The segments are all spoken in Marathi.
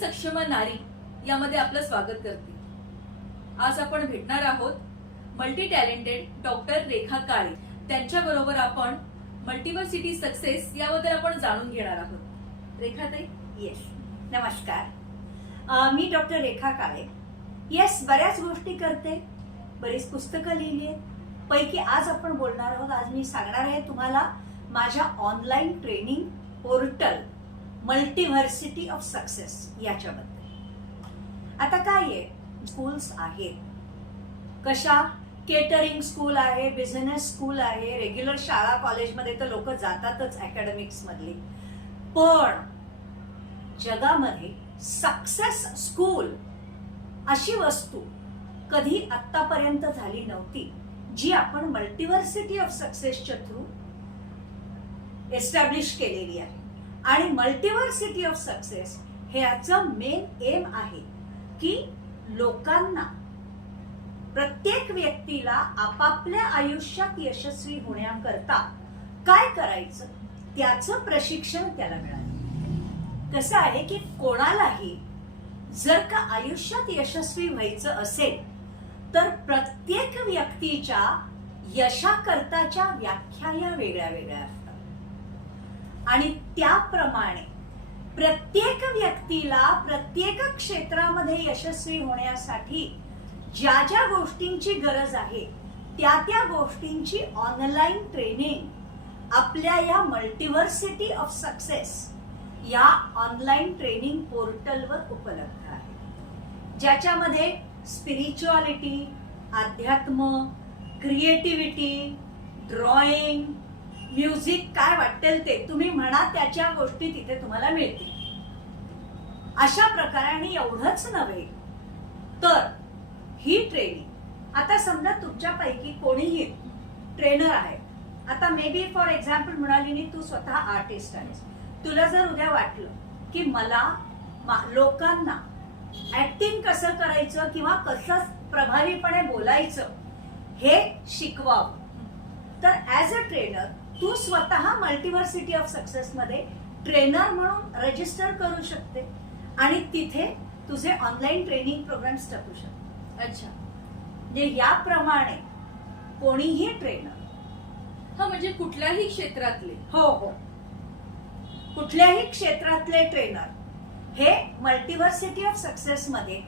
सक्षम नारी यामध्ये आपलं स्वागत करते. आज आपण भेटणार आहोत multi talented doctor Rekha Kale. त्यांच्या बरोबर आपण मल्टिव्हर्सिटी सक्सेस याबद्दल आपण जाणून घेणार आहोत. रेखा ताई? येस नमस्कार. मी डॉक्टर रेखा काळे. येस बऱ्याच गोष्टी करते. बरीच पुस्तकं लिहिली आहेत. पैकी आज आपण बोलणार आहोत. आज मी सांगणार आहे तुम्हाला माझ्या online training portal multiversity of success याच्याबद्दल. आता काय आहे? स्कूल्स आहेत. कशा? केटरिंग स्कूल आहे बिझनेस स्कूल आहे रेग्युलर शाळा कॉलेजमध्ये तर लोक जातातच अकॅडमिक्समधली पण जगामध्ये सक्सेस स्कूल अशी वस्तू कधी आतापर्यंत झाली नव्हती जी आपण मल्टिव्हर्सिटी ऑफ सक्सेसच्या थ्रू एस्टॅब्लिश केलेली आहे. आणि मल्टिव्हर्सिटी ऑफ सक्सेस हे याचं मेन एम आहे की लोकांना प्रत्येक व्यक्तीला आपापल्या आयुष्यात यशस्वी होण्याकरता काय करायचं त्याचं प्रशिक्षण त्याला मिळालं. कसं आहे की कोणालाही जर का आयुष्यात यशस्वी व्हायचं असेल तर प्रत्येक व्यक्तीच्या यशाकरताच्या व्याख्या या वेगळ्या वेगळ्या आणि त्याप्रमाणे प्रत्येक व्यक्तीला प्रत्येक क्षेत्रामध्ये यशस्वी होण्यासाठी ज्या ज्या गोष्टींची गरज आहे त्या त्या गोष्टींची ऑनलाईन ट्रेनिंग आपल्या या मल्टिव्हर्सिटी ऑफ सक्सेस या ऑनलाईन ट्रेनिंग पोर्टलवर उपलब्ध आहे. ज्याच्यामध्ये स्पिरिच्युअलिटी अध्यात्म क्रिएटिव्हिटी ड्रॉइंग म्युझिक काय वाटेल ते तुम्ही म्हणा त्याच्या गोष्टी तिथे तुम्हाला मिळतील. अशा प्रकारे आणि एवढंच नव्हे. तर ही ट्रेनिंग आता समजा तुमच्यापैकी कोणीही ट्रेनर आहे. आता मे बी फॉर एक्झाम्पल म्हणाली तू स्वतः आर्टिस्ट आहेस. तुला जर उद्या वाटलं की मला लोकांना ऍक्टिंग कसं करायचं किंवा कसं प्रभावीपणे बोलायचं हे शिकवावं. तर ॲज अ ट्रेनर तू स्वतः मल्टिव्हर्सिटी ऑफ सक्सेस मध्ये ट्रेनर म्हणून रजिस्टर करू शकते. आणि तिथे तुझे ऑनलाईन ट्रेनिंग प्रोग्राम्स टाकू शकते. अच्छा. म्हणजे याप्रमाणे कोणीही ट्रेनर हा म्हणजे कुठल्याही क्षेत्रातले. हो हो. कुठल्याही क्षेत्रातले ट्रेनर हे मल्टिव्हर्सिटी ऑफ सक्सेस मध्ये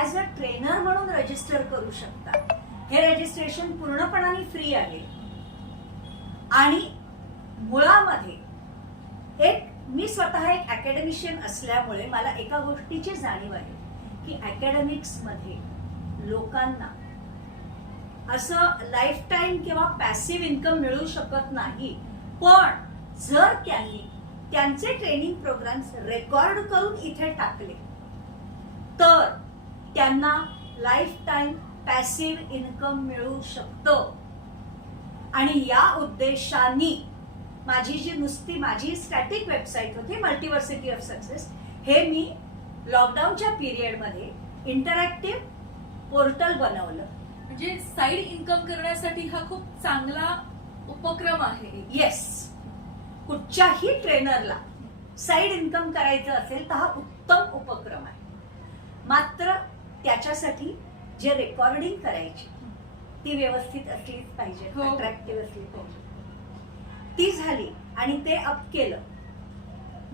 ऍज अ ट्रेनर म्हणून रजिस्टर करू शकतात. हे रजिस्ट्रेशन पूर्णपणाने फ्री आहे. आणि मुळामध्ये एक मी स्वतः एक अकॅडमिशियन असल्यामुळे मला एका गोष्टीची जाणीव आहे की अकॅडमिक्समध्ये लोकांना असं लाईफ टाईम किंवा पॅसिव्ह इन्कम मिळू शकत नाही. पण जर त्यांनी त्यांचे ट्रेनिंग प्रोग्राम्स रेकॉर्ड करून इथे टाकले तर त्यांना लाईफ टाईम पॅसिव्ह इन्कम मिळू शकतं. आणि या उद्देशाने माझी जी नुसती माझी स्टॅटिक वेबसाईट होती मल्टिव्हर्सिटी ऑफ सक्सेस हे मी लॉकडाऊनच्या पिरियडमध्ये इंटरॅक्टिव्ह पोर्टल बनवलं. म्हणजे साईड इन्कम करण्यासाठी हा खूप चांगला उपक्रम आहे. येस कुठच्याही ट्रेनरला साईड इन्कम करायचं असेल तर हा उत्तम उपक्रम आहे. मात्र त्याच्यासाठी जे रेकॉर्डिंग करायची ती व्यवस्थित असलीच पाहिजे हो. अट्रॅक्टिव्ह असली पाहिजे. ती झाली आणि ते अप केलं.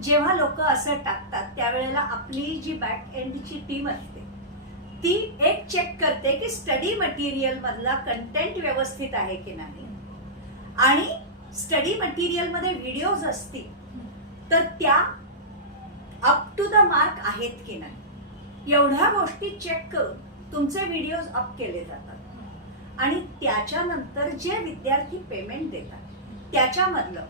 जेव्हा लोक असं टाकतात त्यावेळेला आपली जी बॅक एंडची टीम असते ती एक चेक करते की स्टडी मटेरियल मधला कंटेंट व्यवस्थित आहे की नाही. आणि स्टडी मटेरियलमध्ये व्हिडिओज असतील तर त्या अप टू द मार्क आहेत की नाही. एवढ्या गोष्टी चेक करून तुमचे व्हिडिओज अप केले जातात. आणि त्याच्यानंतर जे विद्यार्थी पेमेंट देतात त्याच्यामधलं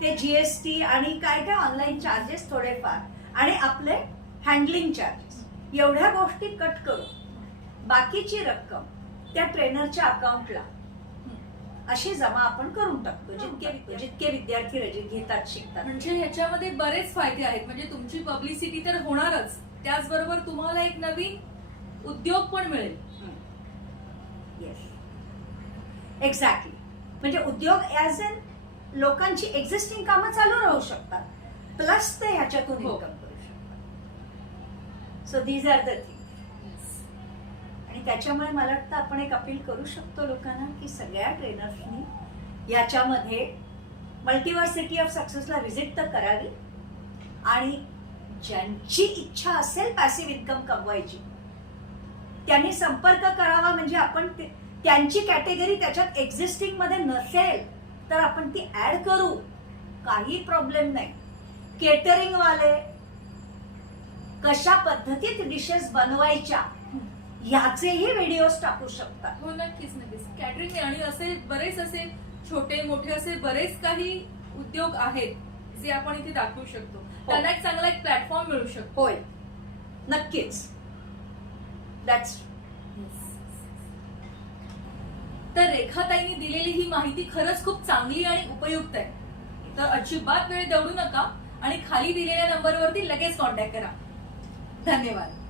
ते जीएसटी आणि काय काय ऑनलाईन चार्जेस थोडेफार आणि आपले हँडलिंग चार्जेस एवढ्या गोष्टी कट करून बाकीची रक्कम त्या ट्रेनरच्या अकाउंटला अशी जमा आपण करून टाकतो जितके जितके विद्यार्थी रजे- घेतात शिकतात. म्हणजे ह्याच्यामध्ये बरेच फायदे आहेत. म्हणजे तुमची पब्लिसिटी तर होणारच. त्याचबरोबर तुम्हाला एक नवीन उद्योग पण मिळेल. येस एक्झॅक्टली म्हणजे उद्योग ऍज अन लोकांची एक्झिस्टिंग कामं चालू राहू शकतात. प्लस ते ह्याच्यातून हो. इन्कम करू so these are the thing आणि त्याच्यामुळे मला वाटतं आपण एक अपील करू शकतो लोकांना की सगळ्या ट्रेनर्सनी याच्यामध्ये मल्टिव्हर्सिटी ऑफ सक्सेसला व्हिजिट तर करावी. आणि ज्यांची इच्छा असेल पॅसिव्ह इन्कम कमवायची त्यांनी संपर्क करावा म्हणजे आपण त्यांची कॅटेगरी त्याच्यात एक्झिस्टिंगमध्ये नसेल तर आपण ती ऍड करू. काही प्रॉब्लेम नाही. केटरिंग वाले कशा पद्धतीत डिशेस बनवायच्या याचेही व्हिडिओज टाकू शकतात. हो नक्कीच नक्कीच. कॅटरिंग आणि असे बरेच असे छोटे मोठे असे बरेच काही उद्योग आहेत जे आपण इथे दाखवू शकतो. त्यांना एक चांगला एक प्लॅटफॉर्म मिळू शकतो. होय. नक्कीच. दॅट्स तर रेखाताईंनी दिलेली ही माहिती खरंच खूप चांगली आणि उपयुक्त आहे. तर अजिबात वेळ देऊ नका आणि खाली दिलेल्या नंबरवरती लगेच कॉन्टॅक्ट करा. धन्यवाद.